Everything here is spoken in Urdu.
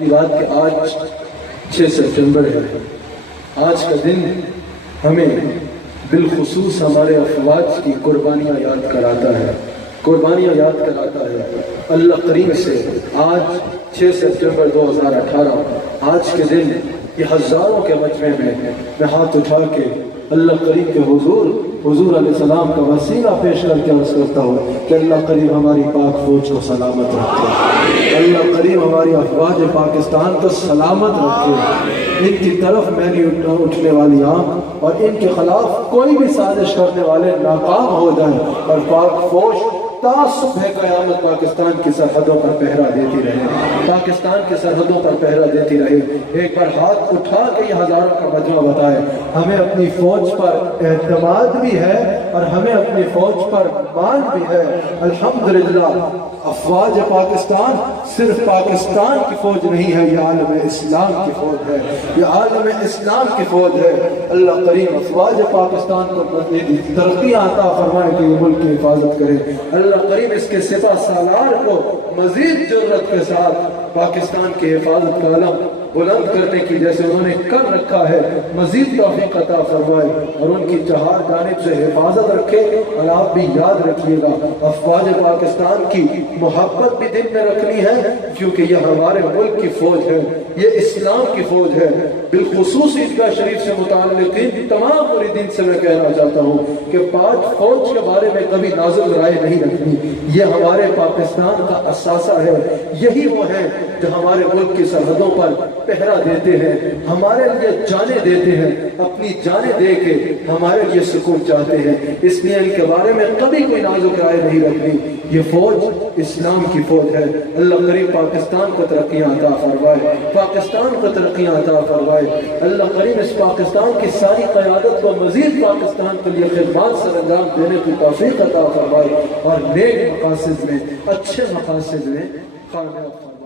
رات کے آج 6 سپٹمبر ہے۔ آج کا دن ہمیں بالخصوص ہمارے افواج کی قربانیاں یاد کراتا ہے، اللہ کریم سے آج 6 سپٹمبر 2018 آج کے دن یہ ہزاروں کے مجمع میں ہاتھ اٹھا کے اللہ کریم کے حضور علیہ السلام کا وسیلہ پیش کر کے عرض کرتا ہوں کہ اللہ کریم ہماری پاک فوج کو سلامت رکھے، اللہ کریم ہماری افواج پاکستان کو سلامت رکھے، ان کی طرف میں نہیں اٹھنے والی آنکھ اور ان کے خلاف کوئی بھی سازش کرنے والے ناکام ہو جائیں، اور پاک فوج تا صبح قیامت پاکستان کی سرحدوں پر پہرا دیتی رہے، پاکستان کی سرحدوں پر پہرا دیتی رہے۔ ایک بار ہاتھ اٹھا کے یہ ہزاروں کا مجمع بتائے، ہمیں اپنی فوج پر اعتماد بھی ہے اور ہمیں اپنی فوج پر مان بھی ہے۔ الحمدللہ افواج پاکستان صرف پاکستان کی فوج نہیں ہے، یہ عالم اسلام کی فوج ہے، یہ عالم اسلام کی فوج ہے۔ اللہ کریم افواج پاکستان کو ترقیاں عطا فرمائے کہ یہ ملک کی حفاظت کرے، اللہ کریم اس کے سپہ سالار کو مزید جرأت کے ساتھ پاکستان کی حفاظت کا علم بلند کرنے کی جیسے انہوں نے کر رکھا ہے مزید توفیق عطا فرمائے، اور ان کی چہار جانب سے حفاظت رکھے۔ اور آپ بھی یاد رکھیے گا افواج پاکستان کی محبت بھی دل میں رکھنی ہے، کیونکہ یہ ہمارے ملک کی فوج ہے، یہ اسلام کی فوج ہے۔ بالخصوص عیدگاہ شریف سے متعلقین تمام مریدین سے میں کہنا چاہتا ہوں کہ پاک فوج کے بارے میں کبھی نازل رائے نہیں رکھنی، یہ ہمارے پاکستان کا اثاثہ ہے، یہی وہ ہے جو ہمارے ملک کی سرحدوں پر پہرا دیتے ہیں، ہمارے لیے جانیں دیتے ہیں، اپنی جانیں دے کے ہمارے لیے سکون چاہتے ہیں، اس لیے ان کے بارے میں کبھی کوئی نازک رائے نہیں رکھنی۔ یہ فوج اسلام کی فوج ہے۔ اللہ کریم پاکستان کو ترقیاں عطا فرمائے، پاکستان کو ترقیاں عطا فرمائے۔ اللہ کریم اس پاکستان کی ساری قیادت کو مزید پاکستان کے لیے خدمات سر انجام دینے کی توفیق عطا فرمائے، اور نیک مقاصد میں، اچھے مقاصد میں کامیاب فرمائے۔